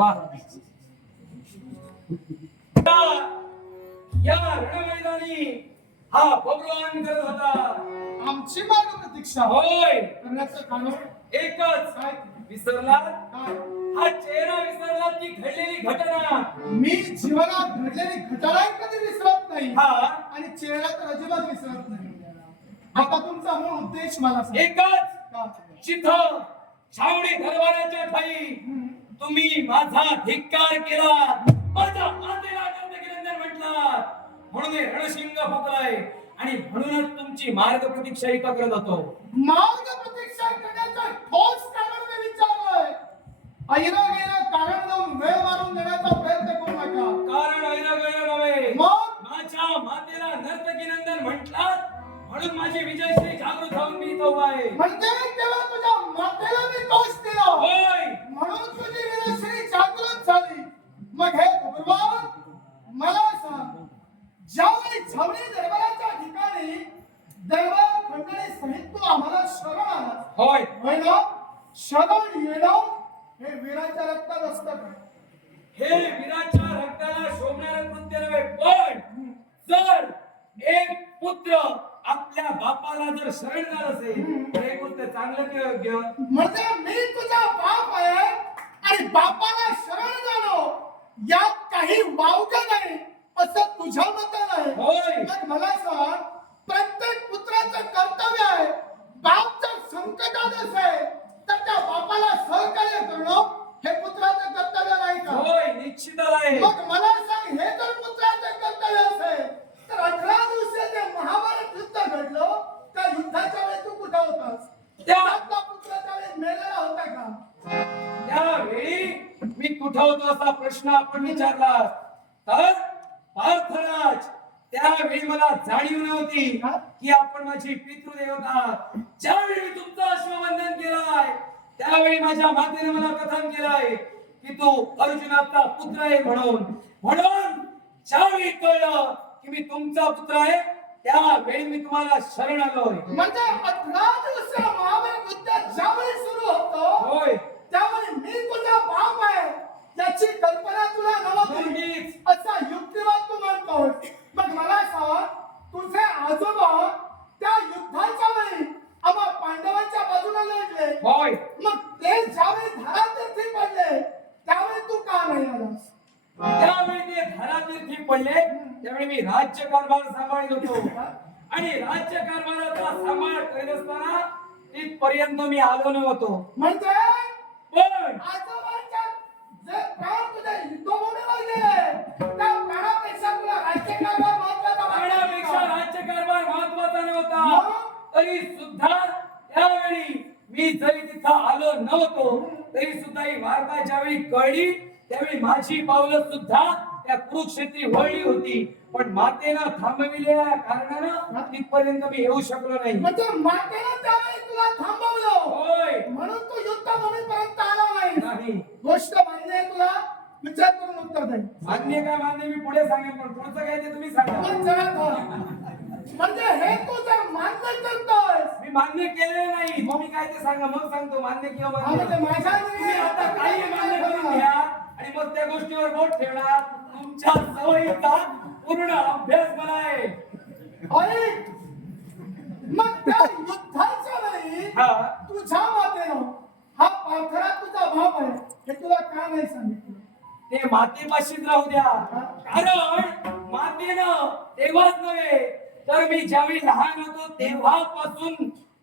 वा या रणमैदानी हा बबरुवान करत होता. आमची मार्ग प्रतीक्षा. होय. करण्याचं कारण एकच विसरला हा चेहरा विसरला की घडलेली घटना? मी जीवनात घडलेली घटना कधी विसरत नाही. हा. आणि चेहरा तर अजिबात विसरत नाही. आता तुमचा मूळ उद्देश मला. एकच? जिथं छावणी दरबाराच्या ठाई. तुम्ही माझा धिक्कार केला. माझ्या मातेला नंदगिरंदर म्हटला म्हणून हे रणशिंग फुकलाय. आणि म्हणूनच तुमची मार्ग प्रतीक्षा इथं करत होतो. मार्ग प्रतीक्षा करण्याचं ठोस कारण मी विचारलंय. गेलं कारण लावून वेळ मारून देण्याचा प्रयत्न करू नका. कारण ऐरगळ नव्हे. मग? माझ्या मातेला नर्तकीनंदन म्हटला म्हणून माझी विजयश्री जागृत होऊन मी इथं उभा आहे. म्हणजे तेव्हा तुझ्या मातेला मी दोष दिला होय म्हणून तुझी विनश्री जागृत झाली मग हे भगवान मला सांग ज्यावेळी छावणी दरबाराच्या ठिकाणी दरबार खंडणी सहित तू आम्हाला शरण आला होय होय ना क्षण येणं हे वीराच्या रक्तात असतं हे वीराच्या रक्ताला शोभणारं कृत्य नव्हे पण जर एक पुत्र आपल्या बापाला जर शरण असेल तर हे कृत्य चांगलं होतो असा प्रश्न आपण विचारला. तर पार्थराज त्यावेळी मला जाणीव नव्हती की आपण माझी पितृदेवता ज्यावेळी मी तुमचं अश्वबंधन केलंय त्यावेळी माझ्या मातेने मला कथन केलंय की तू अर्जुनाचा पुत्र आहे म्हणून. म्हणून ज्यावेळी कळलं की मी तुमचा पुत्र आहे त्यावेळी मी तुम्हाला शरण आलोय. म्हणजे अठरा दिवस महाभारत युद्ध ज्यावेळी सुरू होतं होय. त्यावेळी मी तुझा बाप आहे. याची कल्पना तुला नव्हती. असा युक्तिवाद तू म्हणतोस मग मला सांग तुझे आजोबा त्या युद्धाच्या वेळी आम्हा पांडवांच्या बाजूला लढले. होय. मग ते ज्यावेळी धरातीर्थी पडले त्यावेळी तू का नाही आलास? त्यावेळी ते धरातीर्थी पडले त्यावेळी मी राज्यकारभार सांभाळत होतो. आणि राज्यकारभाराचा सांभाळ करीत असताना तिथपर्यंत मी आलो नव्हतो. म्हणजे माझी पावलं सुद्धा त्या कुरुक्षेत्री वळली होती. पण मातेनं थांबविलेल्या कारणानं तिथपर्यंत मी येऊ शकलो नाही. म्हणजे मातेनं त्यावेळी तुला थांबवलं? होय. म्हणून तू युद्धभूमीपर्यंत आला नाही. गोष्ट मान्य आहे तुला? विचार करून उत्तर दे. मान्य काय मान्य मी पुढे सांगेन पण पुढचं काय ते तुम्ही सांगा. म्हणजे हे तू जर मान्य करतोय मी मान्य केलेलं नाही. तुम्ही काय ते सांगा मग सांगतो. मान्य किंवा मान्य माझ्या तुम्ही आता काही मान्य करून घ्या आणि मग त्या गोष्टीवर बोट ठेवणार तुमच्या सवयीचा पूर्ण अभ्यास मला आहे अरे मग त्या युद्धाच्या वेळी हा. तुझ्या मातेनं हा. पाथरा तुझा बाप आहे. हे तुला का नाही सांगितलं? ते मातेपाशीच राहू द्या. कारण मातेनं तेव्हाच नव्हे तर मी ज्यावेळी लहान होतो तेव्हापासून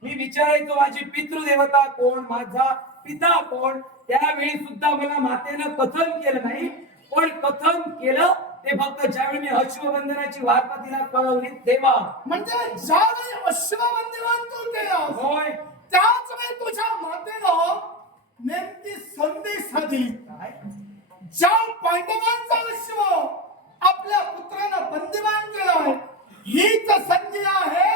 मी विचारायचो माझी पितृदेवता कोण? माझा पिता कोण? त्यावेळी सुद्धा मला मातेनं कथन केलं नाही. पण कथन केलं ते फक्त ज्यावेळी मी अश्वबंधनाची वार्ता तिला कळवली तेव्हा. म्हणजे ज्यावेळी अश्वबंदिवान तू केलास होय. त्याच वेळी तुझ्या मातेनं नेमकी संधी काय? ज्या पांडवांचा अश्व आपल्या पुत्रानं बंदिवान केलाय हीच संधी आहे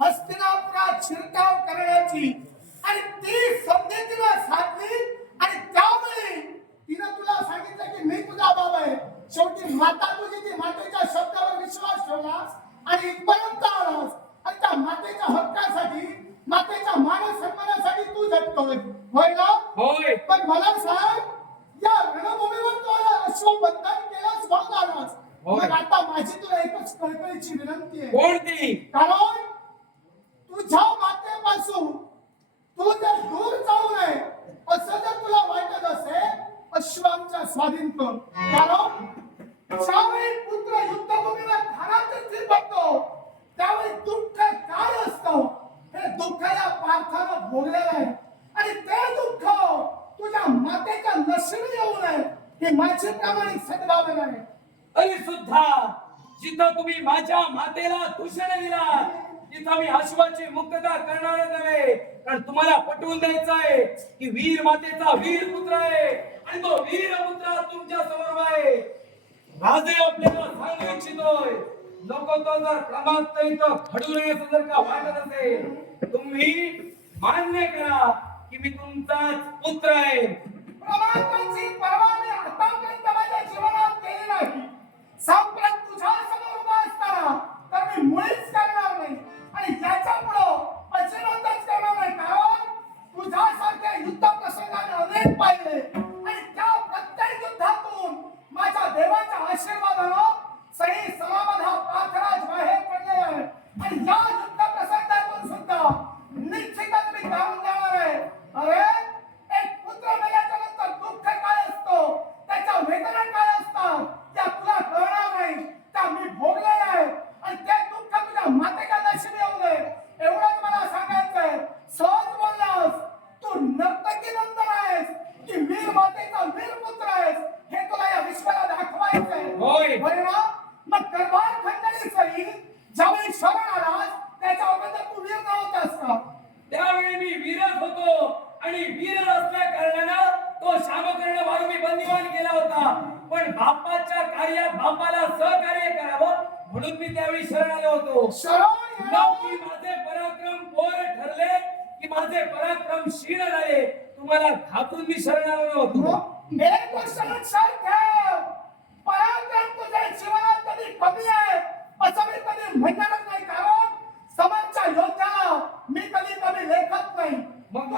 हस्तिनापुरात शिरकाव करण्याची. आणि ती संधी तिला साधली आणि त्यावेळी तिनं तुला सांगितलं की मी तुझा बाबा आहे शेवटी माता तुझी ती मातेच्या शब्दावर विश्वास ठेवलास आणि इथपर्यंत आलास. आणि त्या मातेच्या हक्कासाठी मातेच्या मान सन्मानासाठी तू झटतोय होय ना? होय. पण मला सांग या रणभूमीवर बंधन केलंस भाऊ झालास होय. मग आता माझी तुला एकच कळकळीची विनंती आहे. कोणती? कारण तुझ्या मातेपासून तू जर दूर जाऊ नये असं जर तुला वाटत असेल अश्वांच्या स्वाधीन कर. कारण ज्यावेळी पुत्र युद्धभूमीवर धाराचे बघतो. त्यावेळी दुःख काय असतं? हे दुःख या पार्थानं भोगलेलं आहे. आणि ते दुःख तुझ्या मातेच्या नशिबी येऊ नये ही माझी प्रामाणिक सद्भावना आहे. तरी सुद्धा जिथं तुम्ही माझ्या मातेला दूषण दिला तिथं मी अश्वाची मुक्तता करणार नव्हे. कारण तुम्हाला पटवून द्यायचं आहे की वीर मातेचा वीर पुत्र आहे. आणि तो वीर पुत्र तुमच्यासमोर आहे. राजे आपल्याला सांगू इच्छितोय. नको तो जर प्रमाण इथं घडू नये जर का वाटत असेल तुम्ही मान्य करा की मी तुमचाच पुत्र आहे. मी त्यावेळी शरण आलो होतो. की माझे पराक्रम पोर ठरले की माझे पराक्रम क्षीण झाले. तुम्हाला घातून मी शरण आलो नव्हतो एक गोष्ट लक्षात पराक्रम तुझ्या जीवनात कधी कमी आहे? असं मी कधी म्हणणारच नाही कारण समोरच्या योद्ध्याला मी कधी कमी लेखत नाही. मग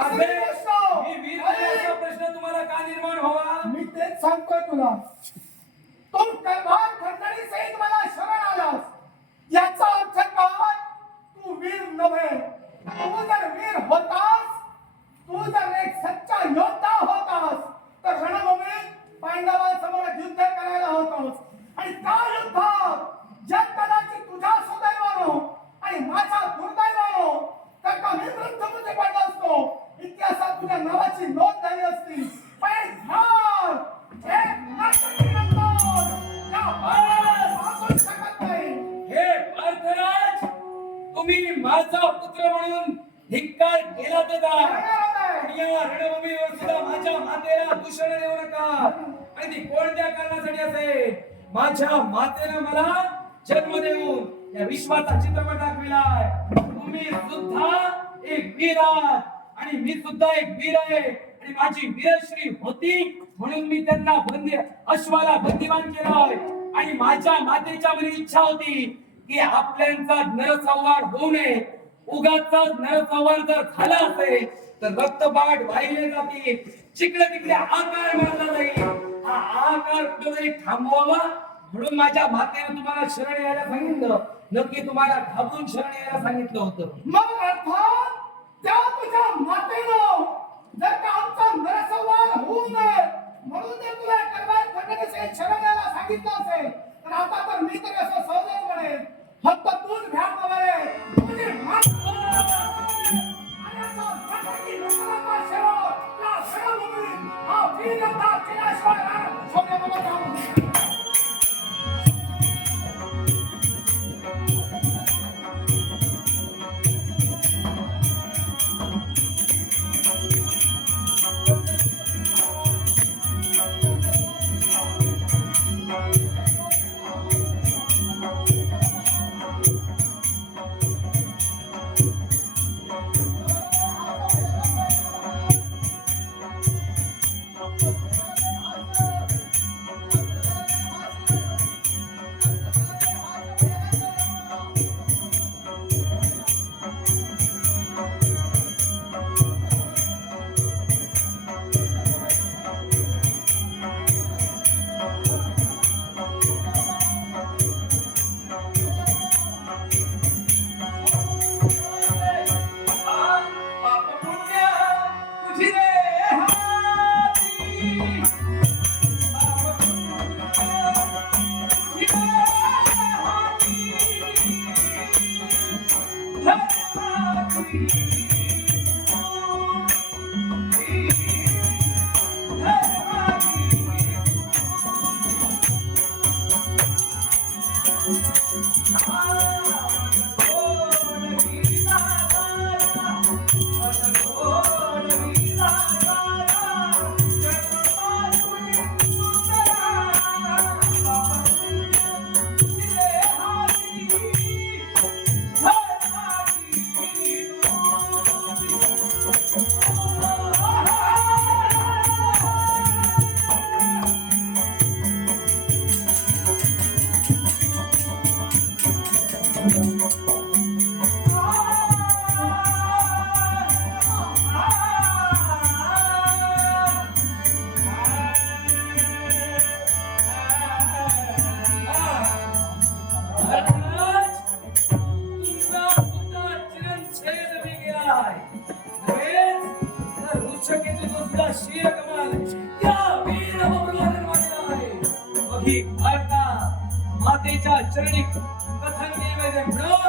प्रश्न तुम्हाला का निर्माण व्हावा? मी तेच सांगतोय तुला तू करभार खंडणी सहित मला शरण आलास याचा अर्थ काय तू वीर नव्हे तू जर वीर होतास तू जर एक सच्चा योद्धा होतास तर रणभूमीत पांडवांसमोर युद्ध करायला होतास. आणि त्या युद्धात मातेला दूषण देऊ नका. आणि ती कोणत्या कारणासाठी असेल? माझ्या मातेनं मला जन्म देऊन या विश्वाचा चित्रपट दाखविलाय. तुम्ही सुद्धा एक वीर आहात. आणि मी सुद्धा एक वीर आहे. आणि माझी वीरश्री होती म्हणून मी त्यांना बंदी अश्वाला बंदीवान केलं आणि माझ्या मातेच्या मध्ये इच्छा होती की आपल्यांचा नरसंवार होऊ नये. उगाचा नरसंवार जर झाला असेल तर रक्तपाट वाहिले जातील. जिकडे तिकडे आकार मारला जाईल. हा आकार कुठेतरी थांबवावा. म्हणून माझ्या मातेने तुम्हाला शरण यायला सांगितलं. नक्की तुम्हाला घाबरून शरण यायला सांगितलं होतं. मग अर्थात त्या तुझ्या मातेनं जर का आमचा नरसंवार होऊ नये म्हणून जर तुला करवार खंडणीचे शरण यायला सांगितलं असेल तर आता तर मी तर असं सहज कथन